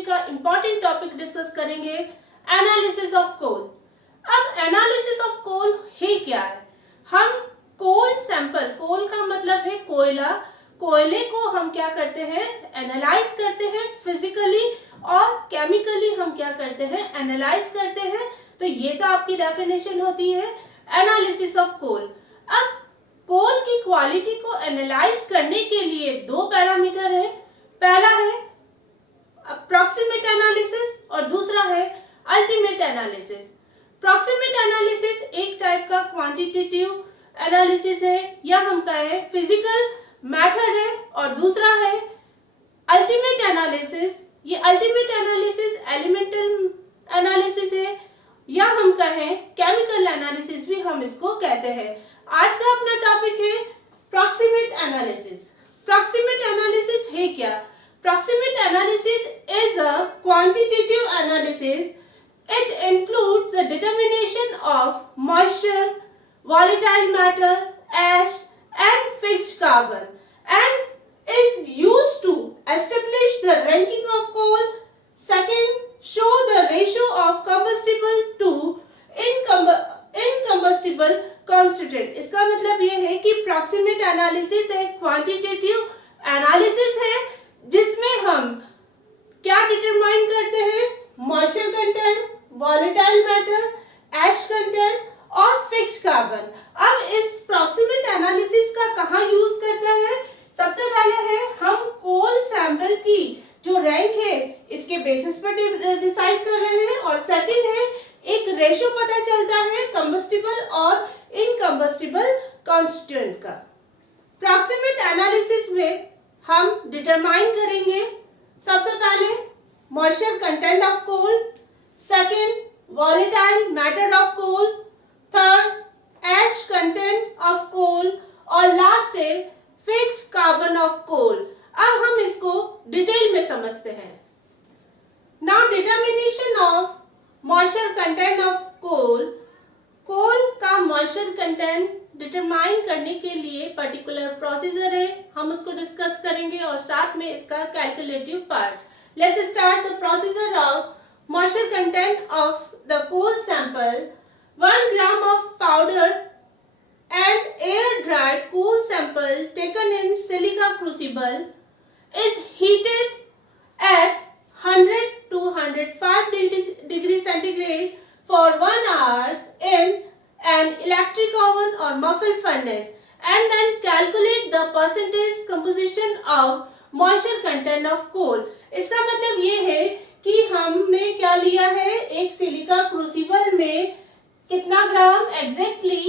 Chemistry का important topic discuss करेंगे, analysis of coal. अब एनालिसिस ऑफ कोल है क्या है? हम कोल सैंपल, कोल का मतलब है कोयला, कोयले को हम क्या करते हैं, एनालाइज करते हैं फिजिकली, और केमिकली हम क्या करते हैं, एनालाइज करते हैं। तो ये तो आपकी डेफिनेशन होती है एनालिसिस ऑफ कोल। अब कोल की क्वालिटी को एनालाइज करने के लिए दो पैरामीटर है, पहला है अप्रॉक्सीमेट एनालिसिस और दूसरा है अल्टीमेट एनालिसिस। प्रॉक्सीमेट एनालिसिस एक टाइप का क्वांटिटेटिव एनालिसिस है या हम कहें फिजिकल मेथड है, और दूसरा है अल्टीमेट एनालिसिस। ये अल्टीमेट एनालिसिस एलिमेंटल एनालिसिस है या हम कहें केमिकल एनालिसिस भी हम इसको कहते हैं। आज का अपना टॉपिक है प्रॉक्सीमेट एनालिसिस। प्रॉक्सीमेट एनालिसिस है क्या? Proximate analysis is a quantitative analysis. It includes the determination of moisture, volatile matter, ash and fixed carbon, and is used to establish the ranking of coal. Second, show the ratio of combustible to incombustible constituent. इसका मतलब ये है कि proximate analysis एक quantitative analysis है जिसमें हम क्या डिटरमाइन करते हैं, मॉइस्चर कंटेंट, वॉलेटाइल मैटर, एश कंटेंट और फिक्स्ड कार्बन। अब इस प्रॉक्सीमेट एनालिसिस का कहाँ यूज करते हैं? सबसे पहले है हम कोल सैंपल की जो रैंक है इसके बेसिस पर डिसाइड कर रहे हैं, और सेकंड है एक रेशियो पता चलता है कंबस्टिबल और इनकम्बस्टिबल कॉन्स्टिट्यूएंट का। प्रॉक्सीमेट एनालिसिस में हम डिटरमाइन करेंगे सबसे पहले moisture content of coal, second volatile matter of coal, third ash content of coal और लास्ट है फिक्स्ड कार्बन ऑफ कोल। अब हम इसको डिटेल में समझते हैं। Now determination of moisture content of coal. Coal का मॉइस्चर कंटेंट डिटरमाइन करने के लिए पर्टिकुलर प्रोसीजर है, हम उसको डिस्कस करेंगे और साथ में इसका calculative part. Let's start the procedure of moisture content of the coal sample. 1 gram of powder and air dried coal sample taken in silica crucible is heated at 100 to 105 degree centigrade for 1 hour in an electric oven or muffle furnace, and then calculate the percentage composition of moisture content of coal. इसका मतलब ये है कि हमने क्या लिया है, एक सिलिका क्रूसिबल में कितना ग्राम, एग्जैक्टली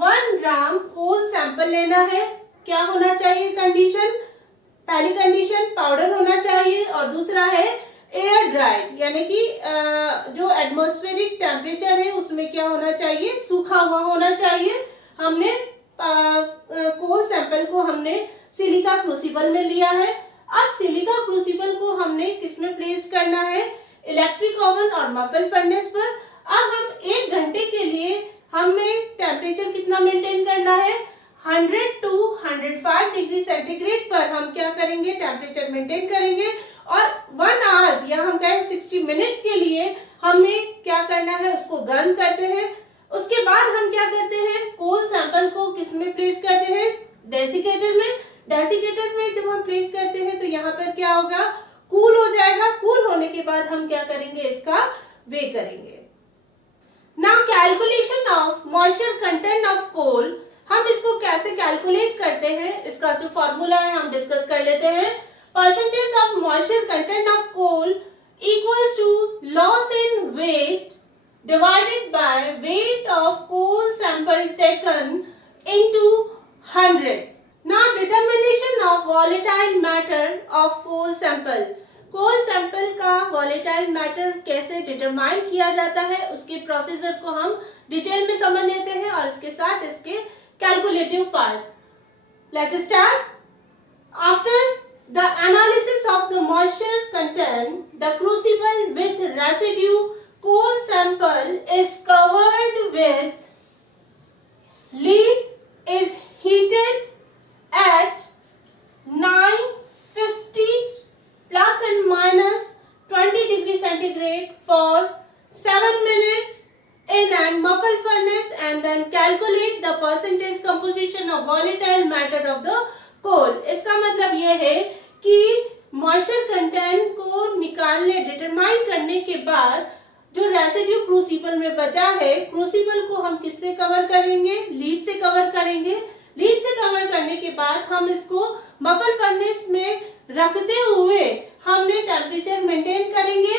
1 ग्राम कोल सैंपल लेना है। क्या होना चाहिए कंडीशन? पहली कंडीशन पाउडर होना चाहिए और दूसरा है एयर ड्राइड, यानी कि जो एटमॉस्फेरिक टेम्परेचर है उसमें क्या होना चाहिए, सूखा हुआ होना चाहिए। हमने कोल सैंपल को हमने सिलिका क्रूसिबल में लिया है। अब सिलिका क्रूसिबल को हमने किसमें प्लेस करना है, इलेक्ट्रिक ओवन और मफल फर्नेस पर। अब हम 1 घंटे के लिए हमें टेम्परेचर कितना मेंटेन करना है, 100 टू 105 डिग्री सेंटीग्रेड पर हम क्या करेंगे, टेम्परेचर मेंटेन करेंगे। और 1 आवर्स या हम कहें 60 मिनट्स के लिए हमें क्या करना है, उसको गर्म करते हैं। उसके बाद हम क्या करते हैं, कोल सैंपल को किसमें प्लेस करते हैं, डेसिकेटर में। डेसिकेटर में जब हम प्लेस करते हैं तो यहाँ पर क्या होगा, कूल हो जाएगा। कूल होने के बाद हम क्या करेंगे, इसका वे करेंगे। Now calculation of moisture content of coal. हम इसको कैसे कैलकुलेट करते हैं, इसका जो फॉर्मूला है हम डिस्कस कर लेते हैं। Percentage of moisture content of coal equals to loss in weight divided by weight of coal sample taken into 100. Now determination of volatile matter of coal sample. Coal sample का volatile matter कैसे determine किया जाता है उसके procedure को हम detail में समझ लेते हैं और इसके साथ इसके calculative part. Let's start. After the analysis of the moisture content, the crucible with residue coal sample is covered with lead, is heated at 950 plus and minus 20 and then calculate the percentage composition of volatile matter of the coal. इसका मतलब ये है कि moisture content को निकालने determine करने के बाद जो रेसिड्यू क्रूसिबल में बचा है, क्रूसिबल को हम किससे कवर करेंगे? लीड से कवर करेंगे। लीड से कवर करने के बाद हम इसको मफल फर्नेस में रखते हुए हमने टेम्परेचर मेंटेन करेंगे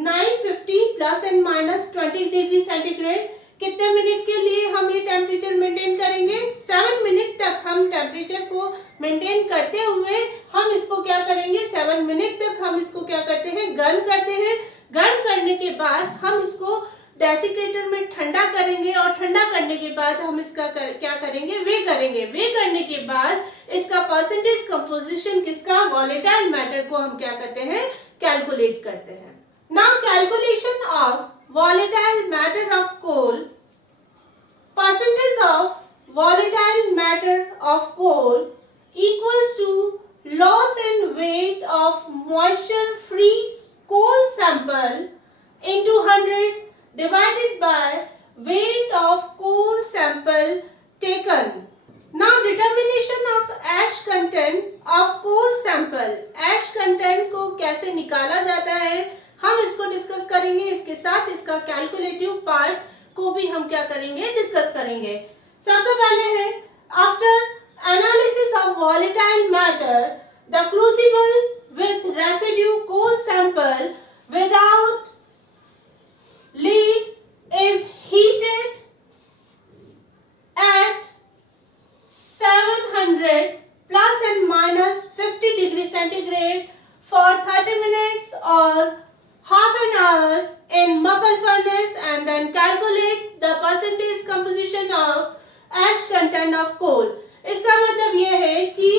950 plus and minus 20 degree centigrade. कितने मिनट के लिए हम ये टेम्परेचर मेंटेन करेंगे? 7 मिनट तक हम टेम्परेचर को मेंटेन करते हुए हम इसको क्या करेंगे? 7 मिनट तक हम इसको क्या करते हैं? गर्म करते हैं। गर्म करने के बाद हम इसको डेसिकेटर में ठंडा करेंगे और ठंडा करने के बाद हम इसका क्या करेंगे? वे करेंगे। वे करने के बाद इसका परसेंटेज कंपोजिशन किसका? वॉलेटाइल मैटर को हम क्या करते हैं? कैलकुलेट करते हैं। Now calculation of volatile matter of coal. Percentage of volatile matter of coal equals to loss in weight of moisture free coal sample into 100 divided by weight of coal sample taken. Now determination of ash content of coal sample. ash content को कैसे निकाला जाता है हम इसको discuss करेंगे। इसके साथ इसका कैलकुलेटिव पार्ट को भी हम क्या करेंगे? डिस्कस करेंगे। सबसे पहले है after analysis of volatile matter the crucible with residue coal sample without lid is heated at 700 plus and minus 50 degree centigrade for 30 minutes और half an hour in muffle furnace and then calculate the percentage composition of ash content of coal. इसका मतलब ये है कि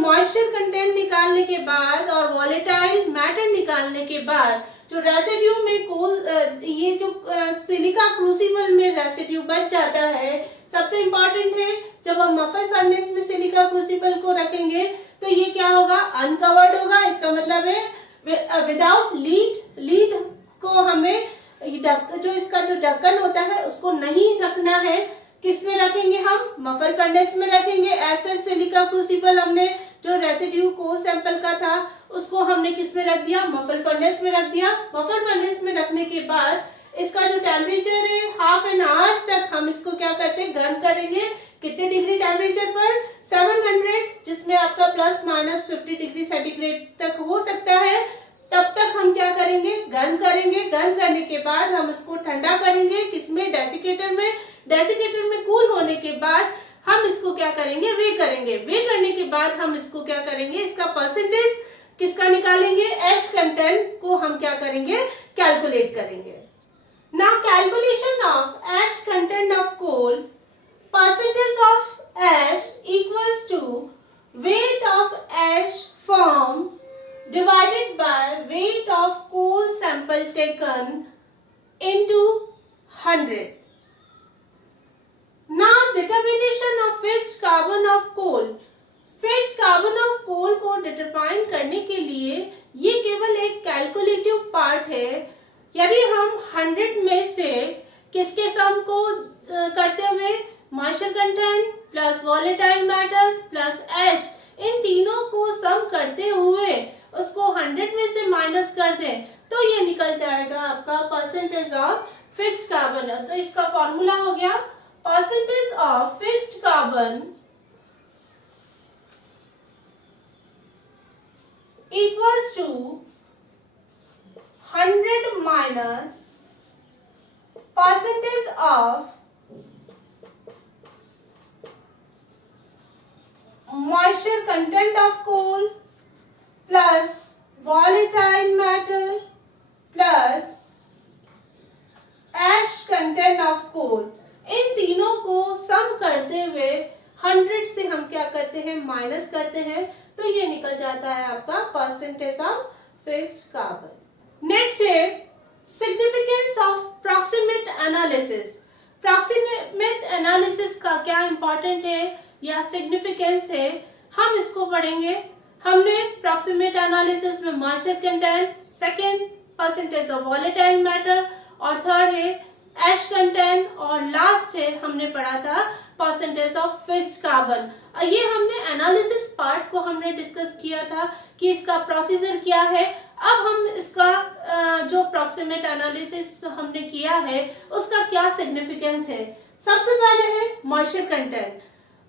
moisture content निकालने के बाद और वॉलेटाइल मैटर निकालने के बाद जो रेसिड्यू में कोल ये जो सिलिका क्रूसिबल में रेसिड्यू बच जाता है, सबसे इम्पोर्टेंट है जब हम मफल फर्नेस में सिलिका क्रूसिबल को रखेंगे तो ये क्या होगा? अनकवर्ड होगा। इसका मतलब है विदाउट लीड को हमें जो इसका जो ढक्कन होता है उसको नहीं रखना है। किस में रखेंगे? हम मफल फर्नेस में रखेंगे। ऐसे सिलिका क्रूसिबल हमने जो रेसिड्यू को सैंपल का था उसको हमने किस में रख दिया? मफल फर्नेस में रख दिया। मफल फर्नेस में रखने के बाद इसका जो टेम्परेचर है हाफ एन आवर्स तक हम इसको क्या करते हैं? गर्म करेंगे। कितने डिग्री टेम्परेचर पर? 700, जिसमें आपका प्लस माइनस 50 डिग्री सेंटीग्रेड तक हो सकता है। तब तक हम क्या करेंगे? गर्म करेंगे। गर्म करने के बाद हम इसको ठंडा करेंगे। किसमें? डेसिकेटर में। डेसिकेटर में कूल होने के बाद हम इसको क्या करेंगे? वे करेंगे। वे करने के बाद हम इसको क्या करेंगे? इसका परसेंटेज किसका निकालेंगे? एश कंटेंट को हम क्या करेंगे? कैलकुलेट करेंगे। Now calculation of ash content of coal percentage of ash equals to weight of ash formed divided by weight of coal sample taken into 100. Now determination of fixed carbon of coal. Fixed carbon of coal को determine करने के लिए ये केवल एक calculative part है। यदि हम 100 में से किसके सम को करते हुए moisture content plus volatile matter plus ash, इन तीनों को सम करते हुए उसको 100 में से माइनस कर दें तो ये निकल जाएगा आपका परसेंटेज ऑफ फिक्स्ड कार्बन। तो इसका फॉर्मूला हो गया percentage of fixed carbon equals to 100 minus percentage of moisture content of coal plus volatile matter plus ash content of coal। इन तीनों को सम करते हुए 100 से हम क्या करते हैं? माइनस करते हैं तो ये निकल जाता है आपका percentage of fixed carbon. Next है significance of proximate analysis. Proximate analysis का क्या इंपॉर्टेंट है या सिग्निफिकेंस है, हम इसको पढ़ेंगे। हमने प्रॉक्सिमेट एनालिसिस में moisture content, second percentage of volatile matter और थर्ड है एश कंटेंट, और लास्ट है हमने पढ़ा था परसेंटेज ऑफ फिक्स्ड कार्बन। ये हमने एनालिसिस पार्ट को हमने डिस्कस किया था कि इसका प्रोसीजर क्या है। अब हम इसका जो प्रॉक्सिमेट एनालिसिस हमने किया है उसका क्या सिग्निफिकेंस है। सबसे पहले है मॉइस्चर कंटेंट।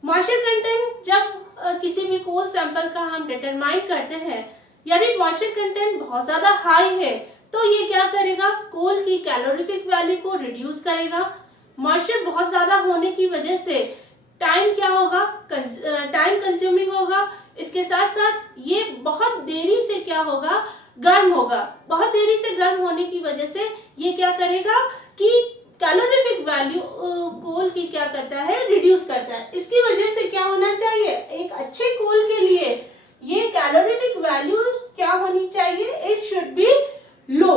मॉइस्चर कंटेंट जब किसी भी कोल सैंपल का हम डिटरमाइन करते हैं, यदि मॉइस्चर कंटेंट बहुत ज्यादा हाई है तो ये क्या करेगा, कोल की कैलोरीफिक वैल्यू को रिड्यूस करेगा। मॉइस्चर बहुत ज्यादा होने की वजह से टाइम क्या होगा, टाइम कंज्यूमिंग होगा। इसके साथ साथ ये बहुत देरी से क्या होगा, गर्म होगा। बहुत देरी से गर्म होने की वजह से ये क्या करेगा कि कैलोरीफिक वैल्यू कोल की क्या करता है, रिड्यूस करता है। इसकी वजह से क्या होना चाहिए, एक अच्छे कोल के लिए ये कैलोरीफिक वैल्यू क्या होनी चाहिए, इट शुड बी लो।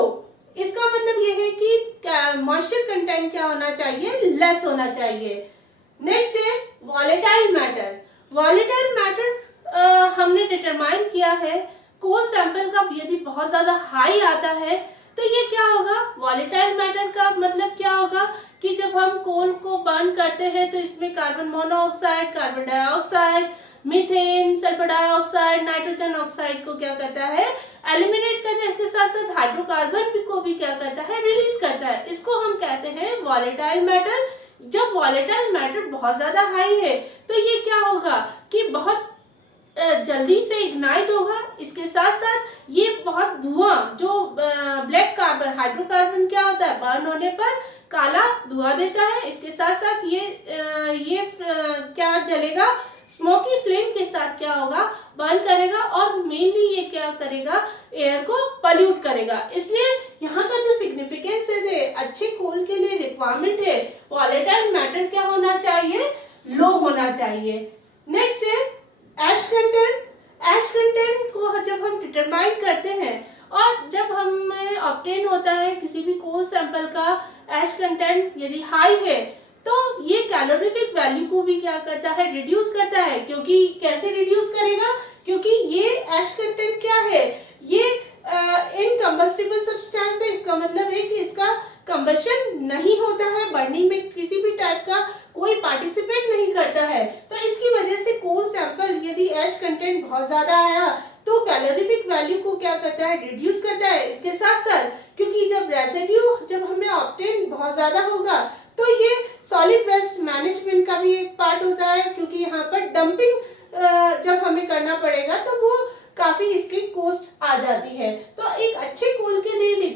इसका मतलब ये है कि मॉइस्चर कंटेंट क्या होना चाहिए, लेस होना चाहिए। नेक्स्ट है वॉलेटाइल मैटर। वॉलेटाइल मैटर हमने डिटरमाइन किया है कोल सैंपल का यदि बहुत ज्यादा हाई आता है तो ये क्या होगा, वॉलेटाइल मैटर का मतलब क्या होगा कि जब हम कोल को बर्न करते हैं तो इसमें carbon monoxide, carbon dioxide, methane, sulphur dioxide, nitrogen oxide को क्या करता है, एलिमिनेट करता है। इसके साथ साथ हाइड्रोकार्बन को भी क्या करता है, रिलीज करता है। इसको हम कहते हैं वॉलेटाइल मैटर। जब वॉलेटाइल मैटर बहुत ज्यादा हाई है तो ये क्या होगा कि बहुत जल्दी से इग्नाइट होगा। इसके साथ साथ ये बहुत धुआं, जो ब्लैक कार्बन, हाइड्रोकार्बन क्या होता है, बर्न होने पर काला धुआं देता है। इसके साथ साथ ये क्या जलेगा, स्मोकी फ्लेम के साथ क्या होगा, बर्न करेगा और मेनली ये क्या करेगा, एयर को पॉल्यूट करेगा। इसलिए यहाँ का जो सिग्निफिकेंस है, अच्छे कोल के लिए रिक्वायरमेंट है वॉलेटाइल मैटर क्या होना चाहिए, लो होना चाहिए। नेक्स्ट है एश कंटेंट। एश कंटेंट को जब हम डिटरमाइन करते हैं और जब हमें ऑब्टेन होता है किसी भी कोल सैंपल का एश कंटेंट यदि हाई है तो ये कैलोरीफिक वैल्यू को भी क्या करता है, रिड्यूस करता है। क्योंकि कैसे रिड्यूस करेगा, क्योंकि ये एश कंटेंट क्या है, ये इनकम्बस्टिबल सब्सटेंस है। इसका मतलब है कि इसका कंबशन नहीं होता है, बर्निंग में किसी भी टाइप का कोई पार्टिसिपेट नहीं करता है। तो इसकी वजह से कोल सैंपल यदि एश कंटेंट बहुत ज्यादा आया तो कैलोरीफिक वैल्यू को क्या करता है, रिड्यूस करता है। इसके साथ साथ क्योंकि जब रेसिड्यू जब हमें ऑब्टेन बहुत ज्यादा होगा तो ये सॉलिड वेस्ट मैनेजमेंट का भी एक पार्ट होता है, क्योंकि यहाँ पर डंपिंग जब हमें करना पड़ेगा तो वो काफी इसकी कॉस्ट आ जाती है। तो एक अच्छे कोल के लिए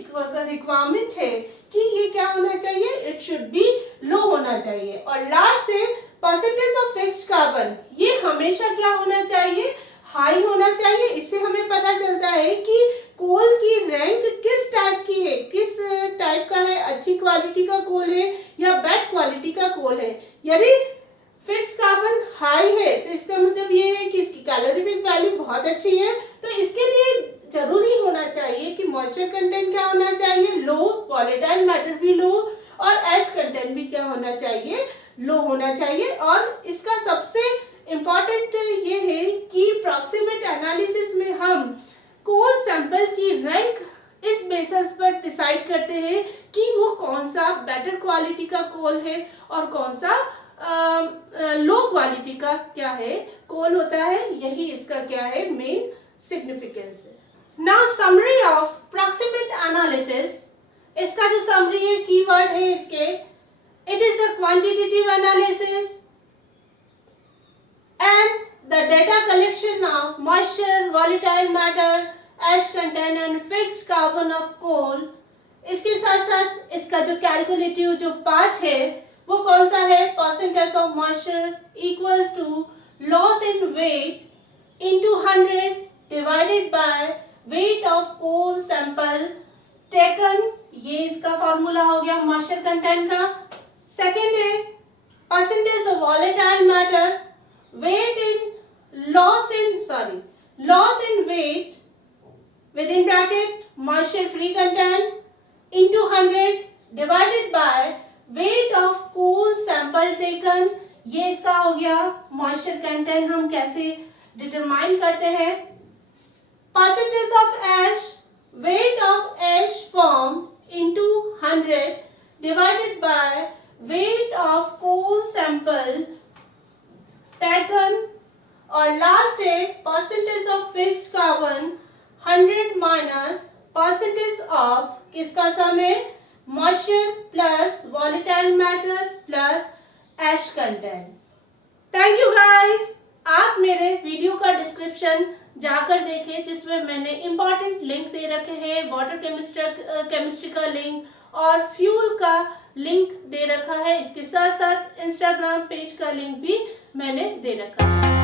रिक्वायरमेंट है कि ये क्या होना चाहिए, इट शुड बी लो होना चाहिए। और लास्ट है परसेंटेज ऑफ फिक्स्ड कार्बन। ये हमेशा क्या होना चाहिए, हाई होना चाहिए। इससे हमें पता चलता है कि कोल की रैंक किस टाइप की है, किस टाइप का है, अच्छी क्वालिटी का कोल है या बैड क्वालिटी का कोल है। यदि फिक्स कार्बन हाई है तो इसका मतलब ये है कि इसकी कैलोरीफिक वैल्यू बहुत अच्छी है। तो इसके लिए जरूरी होना चाहिए कि मॉइस्चर कंटेंट क्या होना चाहिए, लो, वॉलेटाइल मैटर भी लो और एश कंटेंट भी क्या होना चाहिए, लो होना चाहिए। और इसका सबसे इम्पॉर्टेंट ये है कि प्रॉक्सिमेट एनालिसिस में हम कोल सैंपल की रैंक इस बेसिस पर डिसाइड करते हैं कि वो कौन सा बेटर क्वालिटी का कोल है और कौन सा लो क्वालिटी का क्या है कोल होता है। यही इसका क्या है, मेन सिग्निफिकेंस है। Now summary of proximate analysis. इसका जो समरी है, कीवर्ड है इसके, it is a quantitative analysis and the data collection of moisture, volatile matter, ash content and fixed carbon of coal। इसके साथ साथ इसका जो कैलकुलेटिव जो पार्ट है वो कौन सा है, percentage of moisture equals to loss in weight into 100 divided by weight of coal sample taken. ये इसका फॉर्मूला हो गया मॉइस्चर कंटेंट का। सेकेंड है percentage of volatile matter, weight in loss in weight within bracket moisture free content into 100 divided by weight of coal sample taken। ये इसका हो गया moisture content। हम कैसे डिटरमाइन करते हैं, percentage of ash, weight of ash formed into 100 divided by weight of coal sample taken, और last है percentage of fixed carbon 100 minus percentage of किसका सम है, moisture plus volatile matter plus ash content. Thank you guys. आप मेरे video का description जाकर देखें जिसमें मैंने इंपॉर्टेंट लिंक दे रखे हैं, वाटर केमिस्ट्री का लिंक और फ्यूल का लिंक दे रखा है। इसके साथ साथ इंस्टाग्राम पेज का लिंक भी मैंने दे रखा है।